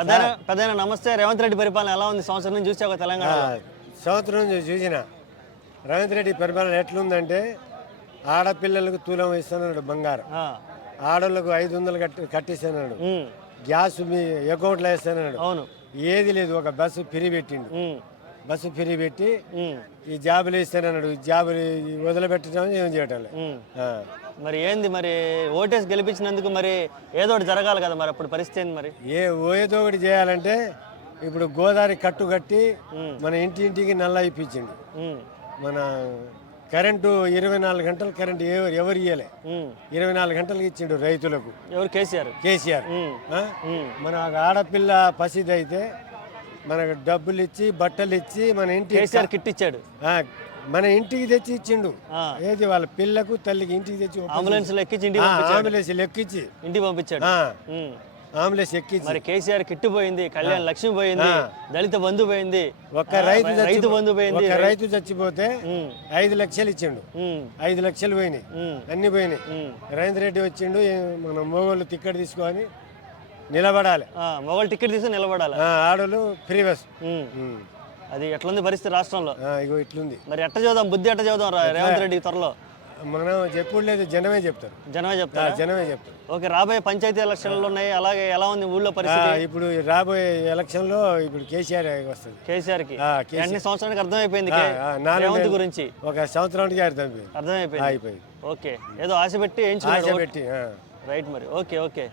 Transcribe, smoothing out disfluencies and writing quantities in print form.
పెద్దయినా నమస్తే. రేవంత్ రెడ్డి పరిపాలన ఎలా ఉంది? సంవత్సరం నుంచి చూసావు తెలంగాణ? సంవత్సరం నుంచి చూసిన రేవంత్ రెడ్డి పరిపాలన ఎట్లుందంటే ఆడపిల్లలకు తులం ఇస్తున్నాడు బంగారం, ఆడోళ్ళకు 500 కట్టిస్తున్నాడు, గ్యాస్ మీ అకౌంట్లో వేస్తున్నాడు. అవును, ఏది లేదు. ఒక బస్సు ఫ్రీ పెట్టిండు, బస్సు ఫ్రీ పెట్టి ఈ జాబులు ఇస్తానన్నాడు. జాబులు వదిలిపెట్టడం ఏం చేయటం లేదు. మరి ఏంది మరి ఓటేసి గెలిపించినందుకు మరి ఏదో ఒకటి జరగాలి కదా, మరి అప్పుడు పరిస్థితి ఏంది? మరి ఏదో ఒకటి చేయాలంటే ఇప్పుడు గోదావరి కట్టు కట్టి మన ఇంటింటికి నల్ల ఇప్పించింది. మన కరెంటు 24 గంటలు కరెంటు ఎవరు ఇయ్యలే, 24 గంటలకు ఇచ్చిండు రైతులకు. ఎవరు? కేసీఆర్. మన ఆడపిల్ల పసిది అయితే మనకు డబ్బులు ఇచ్చి బట్టలు ఇచ్చి మన ఇంటి కేసీఆర్ కిట్ ఇచ్చాడు, మన ఇంటికి తెచ్చి ఇచ్చిండు. ఏది వాళ్ళ పిల్లకు తల్లికి ఇంటికి తెచ్చి అంబులెన్స్ ఎక్కించి ఇంటికి పంపించాడు. అంబులెన్స్ ఎక్కించి. మరి కేసీఆర్ కిట్టు పోయింది, కళ్యాణ్ లక్ష్మి పోయింది, దళిత బంధు పోయింది, ఒక రైతు బంధు పోయింది. రైతు చచ్చిపోతే 5 లక్షలు ఇచ్చిండు, 5 లక్షలు పోయినాయి, అన్ని పోయినాయి. రేవంత్ రెడ్డి వచ్చిండు, మన మొగోళ్ళు టికెట్ తీసుకొని నిలబడాలి, మొగోళ్ళు టికెట్ తీసుకొని నిలబడాలి, ఆడోళ్ళు ఫ్రీ బస్. అది ఎట్లుంది పరిస్థితి రాష్ట్రంలో? ఇగో ఇట్లుంది. మరి ఎట్ట చదువుదాం, బుద్ధి ఎట్ట చదువుదాం రేవంత్ రెడ్డి త్వరలో? మనం చెప్పుడు లేదు, జనమే చెప్తారు. జనమే చెప్తారు. ఓకే, రాబోయే పంచాయతీ ఎలక్షన్లు ఉన్నాయి, అలాగే ఎలా ఉంది ఊళ్ళో పరిస్థితి? ఇప్పుడు రాబోయే ఎలక్షన్ లో ఇప్పుడు కేసీఆర్ వస్తుంది. కేసీఆర్ కి అన్ని సంవత్సరానికి అర్థమైపోయింది రేవంత్ గురించి. ఒక సంవత్సరానికి అర్థమైపోయింది. ఓకే, ఏదో ఆశ పెట్టి రైట్. మరి ఓకే.